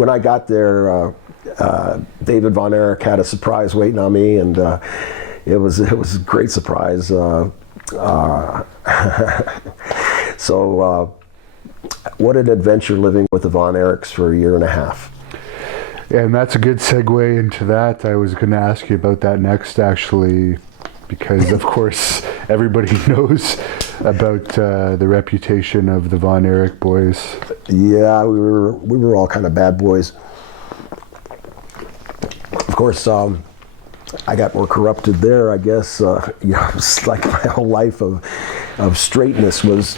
when I got there, David Von Erich had a surprise waiting on me, and it was a great surprise. So what an adventure living with the Von Erichs for a year and a half. And that's a good segue into that. I was going to ask you about that next, actually, because of course everybody knows about the reputation of the Von Erich boys. Yeah, we were all kind of bad boys. Of course, I got more corrupted there, I guess. It's like my whole life of straightness was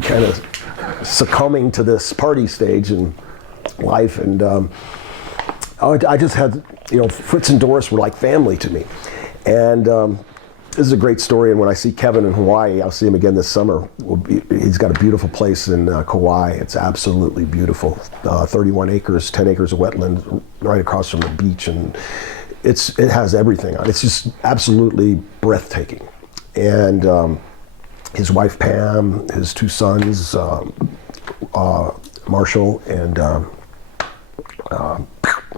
kind of succumbing to this party stage in life, and I just had, Fritz and Doris were like family to me. And this is a great story, and when I see Kevin in Hawaii, I'll see him again this summer. He's got a beautiful place in Kauai. It's absolutely beautiful. 31 acres, 10 acres of wetland right across from the beach, and it has everything on it. It's just absolutely breathtaking. And his wife Pam, his two sons, Marshall and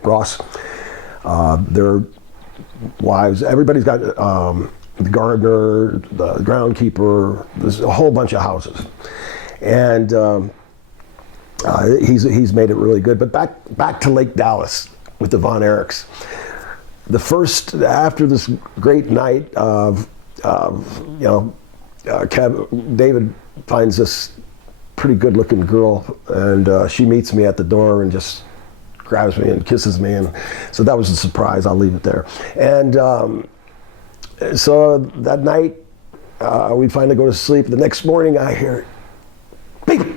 Ross, their wives, everybody's got the gardener, the groundkeeper. There's a whole bunch of houses, and he's made it really good. But back to Lake Dallas with the Von Erichs. After this great night of David finds this pretty good-looking girl, and she meets me at the door and just grabs me and kisses me, and so that was a surprise. I'll leave it there. And so that night, we finally go to sleep. The next morning, I hear, baby,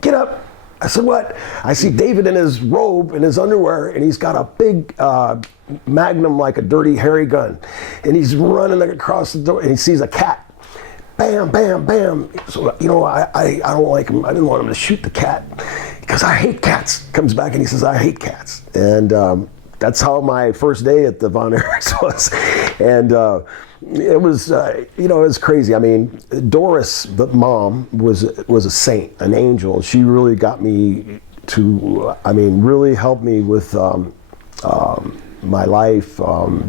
get up. I said, what? I see David in his robe, in his underwear, and he's got a big Magnum, like a dirty, hairy gun, and he's running across the door, and he sees a cat. Bam, bam, bam. So, I don't like him. I didn't want him to shoot the cat because I hate cats. Comes back and he says, I hate cats. And that's how my first day at the Von Erichs was. And it was, it was crazy. I mean, Doris, the mom, was a saint, an angel. She really got me to, really helped me with my life,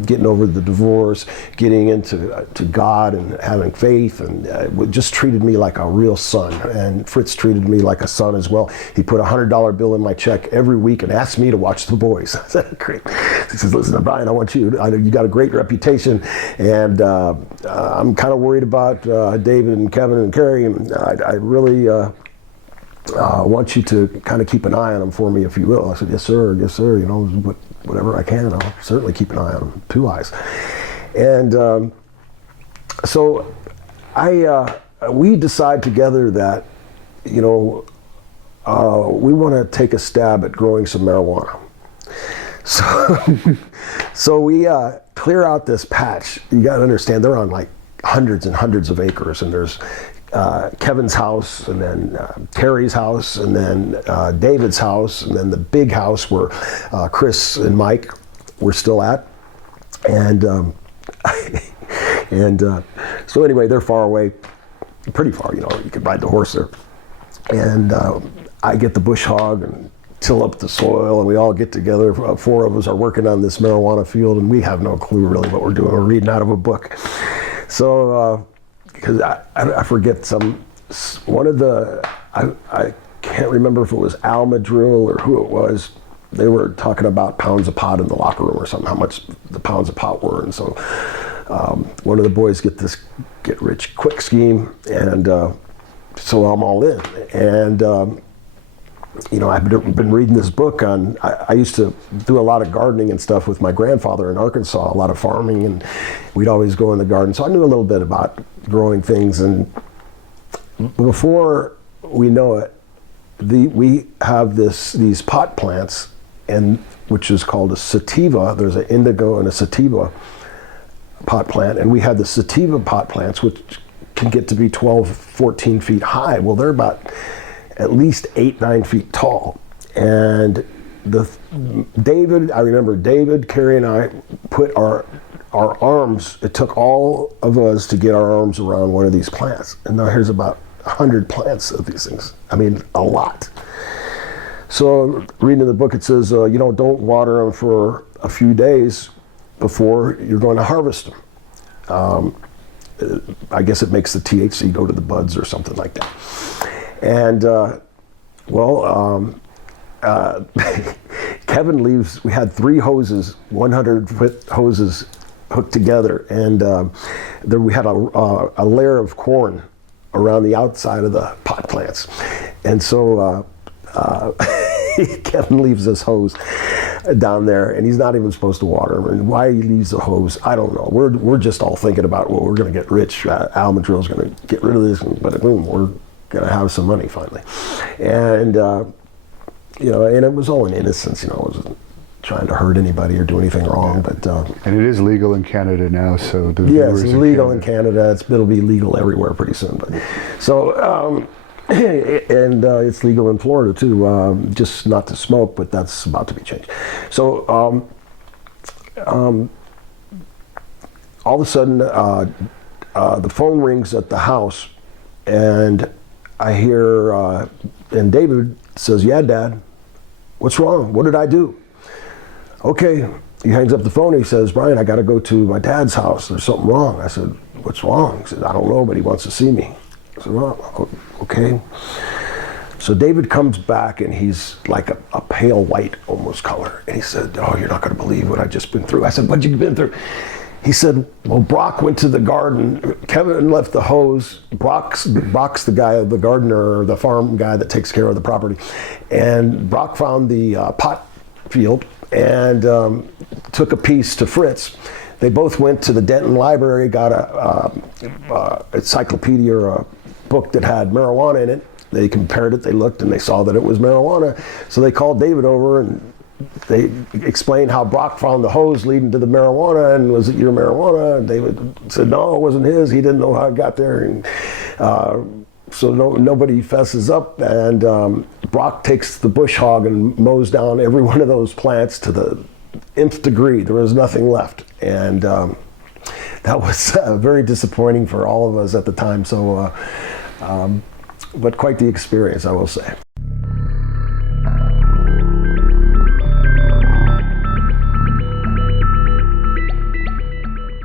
getting over the divorce, getting into God and having faith, and just treated me like a real son. And Fritz treated me like a son as well. He put a $100 bill in my check every week and asked me to watch the boys. I said, great. He says, listen, Brian, I know you got a great reputation, and I'm kind of worried about David and Kevin and Carrie, and I really want you to kind of keep an eye on them for me, if you will. I said, yes, sir, whatever I can, I'll certainly keep an eye on them, 2 eyes. And so we decide together that, we want to take a stab at growing some marijuana. So we clear out this patch. You got to understand, they're on like hundreds and hundreds of acres, and there's Kevin's house, and then Terry's house, and then David's house, and then the big house where Chris and Mike were still at. And so anyway, they're far away, pretty far, you could ride the horse there. And I get the bush hog and till up the soil, and we all get together. 4 of us are working on this marijuana field, and we have no clue really what we're doing. We're reading out of a book. So, because I forget one of the, I can't remember if it was Al Madrill or who it was. They were talking about pounds of pot in the locker room or something, how much the pounds of pot were. And so one of the boys get this get rich quick scheme, and so I'm all in. And I've been reading this book on, I used to do a lot of gardening and stuff with my grandfather in Arkansas, a lot of farming, and we'd always go in the garden. So I knew a little bit about growing things, and before we know it, we have these pot plants, and which is called a sativa. There's an indigo and a sativa pot plant, and we had the sativa pot plants, which can get to be 12, 14 feet high. Well, they're about at least 8, 9 feet tall. And I remember David, Carrie, and I put our arms, it took all of us to get our arms around one of these plants. And now here's about 100 plants of these things. A lot. So reading in the book, it says, don't water them for a few days before you're going to harvest them. I guess it makes the THC go to the buds or something like that. And Kevin leaves. We had 3 hoses, 100-foot hoses hooked together, and there we had a layer of corn around the outside of the pot plants. And so Kevin leaves this hose down there, and he's not even supposed to water them. And why he leaves the hose, I don't know. We're just all thinking about, well, we're going to get rich. Al Madril's going to get rid of this, but boom, we're going to have some money finally. And and it was all in innocence. It wasn't trying to hurt anybody or do anything wrong. But and it is legal in Canada now, so the yes, it's legal in Canada. It'll be legal everywhere pretty soon. But so. And it's legal in Florida too, just not to smoke, but that's about to be changed. So all of a sudden, the phone rings at the house, and I hear, and David says, "Yeah, Dad, what's wrong? What did I do?" Okay, he hangs up the phone. And he says, "Brian, I got to go to my dad's house. There's something wrong." I said, "What's wrong?" He said, "I don't know, but he wants to see me." I said, "Well, okay." So David comes back, and he's like a pale white almost color. And he said, "Oh, you're not going to believe what I just been through." I said, "What you been through?" He said, "Well, Brock went to the garden. Kevin left the hose. Brock's the guy, the gardener, or the farm guy that takes care of the property. And Brock found the pot field and took a piece to Fritz. They both went to the Denton Library, got a encyclopedia or a book that had marijuana in it. They compared it, they looked, and they saw that it was marijuana. So they called David over, and they explained how Brock found the hose leading to the marijuana, and was it your marijuana?" And David said, "No, it wasn't his. He didn't know how it got there." And so nobody fesses up, and Brock takes the bush hog and mows down every one of those plants to the nth degree. There was nothing left, and that was very disappointing for all of us at the time. So, but quite the experience, I will say.